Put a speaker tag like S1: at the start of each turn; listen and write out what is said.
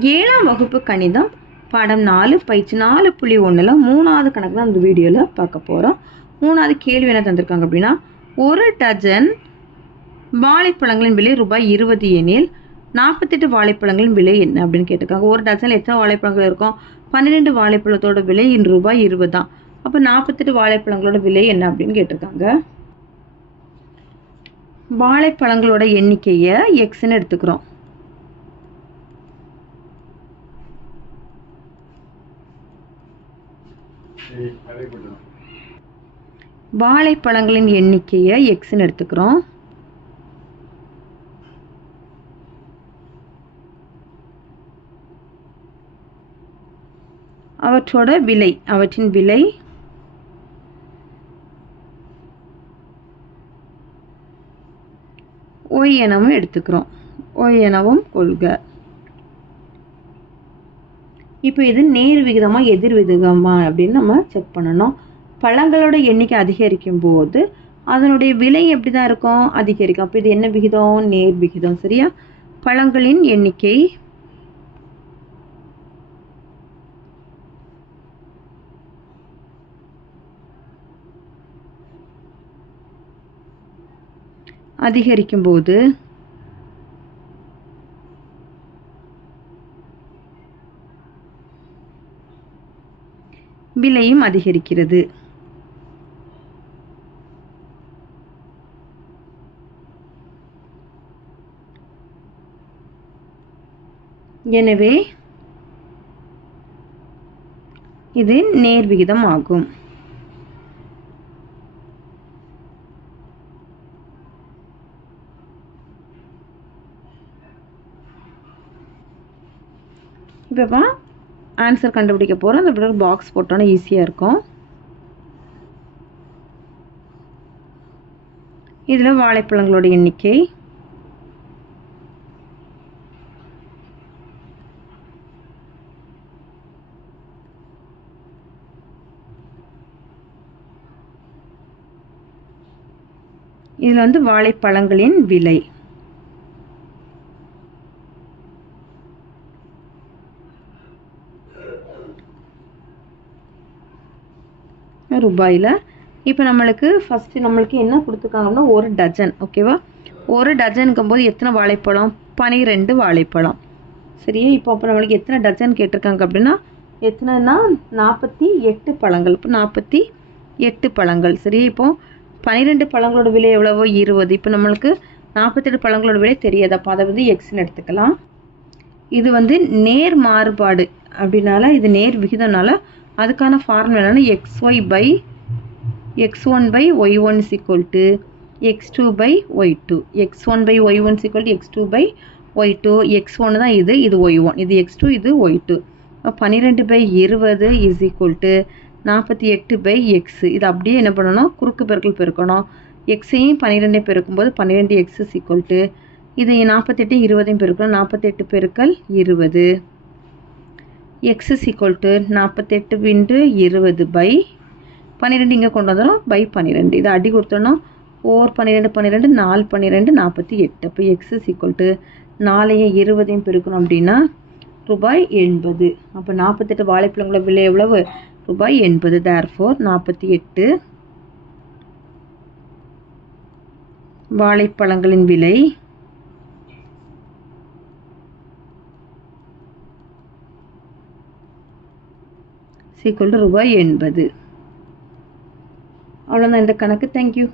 S1: ஏழாம் வகுப்பு கணிதம் பாடம் நாலு பயிற்சி நாலு புள்ளி ஒன்றில் மூணாவது கணக்கு தான் இந்த வீடியோவில் பார்க்க போகிறோம் மூணாவது கேள்வி என்ன தந்திருக்காங்க அப்படின்னா ஒரு டஜன் வாழைப்பழங்களின் விலை ரூபாய் இருபது எனில் நாற்பத்தெட்டு வாழைப்பழங்களின் விலை என்ன அப்படின்னு கேட்டிருக்காங்க. ஒரு டஜனில் எத்தனை வாழைப்பழங்கள் இருக்கும்? பன்னிரெண்டு வாழைப்பழத்தோட விலை இன்று ரூபாய் இருபது தான். அப்போ நாற்பத்தெட்டு வாழைப்பழங்களோட விலை என்ன அப்படின்னு கேட்டிருக்காங்க. வாழைப்பழங்களோட எண்ணிக்கையை எக்ஸ்ன்னு எடுத்துக்கிறோம். வாழைப்பழங்களின் எண்ணிக்கையை எக்ஸ்ன்னு எடுத்துக்கிறோம். அவற்றோட விலை அவற்றின் விலை. ஒய் எனவும் எடுத்துக்கிறோம். ஒய் எனவும் கொள்க. இப்போ இது நேர் விகிதமா எதிர் விகிதமா அப்படின்னு நம்ம செக் பண்ணணும். பழங்களோட எண்ணிக்கை அதிகரிக்கும் போது அதனுடைய விலை எப்படி தான் இருக்கும்? அதிகரிக்கும். அப்போ இது என்ன விகிதம்? நேர் விகிதம் சரியா? பழங்களின் எண்ணிக்கை. அதிகரிக்கும் போது விலையும் அதிகரிக்கிறது. எனவே இது நேர் விகிதம் ஆகும். இப்போ ஆன்சர் கண்டுபிடிக்க போகிறோம் அந்த ஒரு பாக்ஸ் போட்டோன்னா ஈஸியாக இருக்கும். இதில் வாழைப்பழங்களோட எண்ணிக்கை. இதில் வந்து வாழைப்பழங்களின் விலை. ரூபாயில். இப்போ நம்மளுக்கு ஃபஸ்ட்டு நம்மளுக்கு என்ன கொடுத்துருக்காங்கன்னா ஒரு டஜன் ஓகேவா ஒரு டஜனுக்கும் போது எத்தனை வாழைப்பழம்? பனிரெண்டு வாழைப்பழம். சரியா? இப்போ அப்போ நம்மளுக்கு எத்தனை டஜன் கேட்டிருக்காங்க அப்படின்னா எத்தனைன்னா நாற்பத்தி எட்டு பழங்கள். இப்போ நாற்பத்தி எட்டு பழங்கள். சரியா? இப்போ பனிரெண்டு பழங்களோட விலை எவ்வளவோ? இருபது. இப்போ நம்மளுக்கு நாற்பத்தெட்டு பழங்களோட விலை தெரியாது. அப்போ அதை வந்து எக்ஸ்ன்னு எடுத்துக்கலாம். இது வந்து நேர் மாறுபாடு. அப்படின்னால இது நேர் விகிதம்னால அதுக்கான ஃபார்முலா என்னென்னா x y by x one by y one is equal to x two by y two x one by y one equal to x two by y two x one தான் இது இது y one இது x two இது y two பன்னிரெண்டு by இருபது is equal to நாற்பத்தி எட்டு by X இது அப்படியே என்ன பண்ணணும்? குறுக்கு பெருக்கல் பெருக்கணும். எக்ஸையும் பன்னிரெண்டையும் பெருக்கும்போது பன்னிரெண்டு எக்ஸ் இஸ் ஈக்குவல் டு இதை நாற்பத்தெட்டு இருபதையும் பெருக்கணும். நாற்பத்தெட்டு பெருக்கல் இருபது. எக்ஸ் இஸ் ஈக்குவல் டு நாற்பத்தெட்டு இன்ட்டு இருபது பை பன்னிரெண்டு இங்கே கொண்டு வந்துடும் பை பன்னிரெண்டு. இதை அடி கொடுத்தோன்னா ஓர் பன்னிரெண்டு பன்னிரெண்டு நாலு பன்னிரெண்டு நாற்பத்தி எட்டு. அப்போ எக்ஸ் இஸ் ஈக்குவல் டு நாலையும் இருபதையும் பெருக்கணும் அப்படின்னா ரூபாய் எண்பது. அப்போ நாற்பத்தெட்டு வாழைப்பழங்களோட விலை எவ்வளவு? ரூபாய் எண்பது. தேர் ஃபோர் நாற்பத்தி எட்டு வாழைப்பழங்களின் விலை சீக்கிரம் ரூபாய் எண்பது. அவ்வளோதான் இந்த கணக்கு. தேங்க்யூ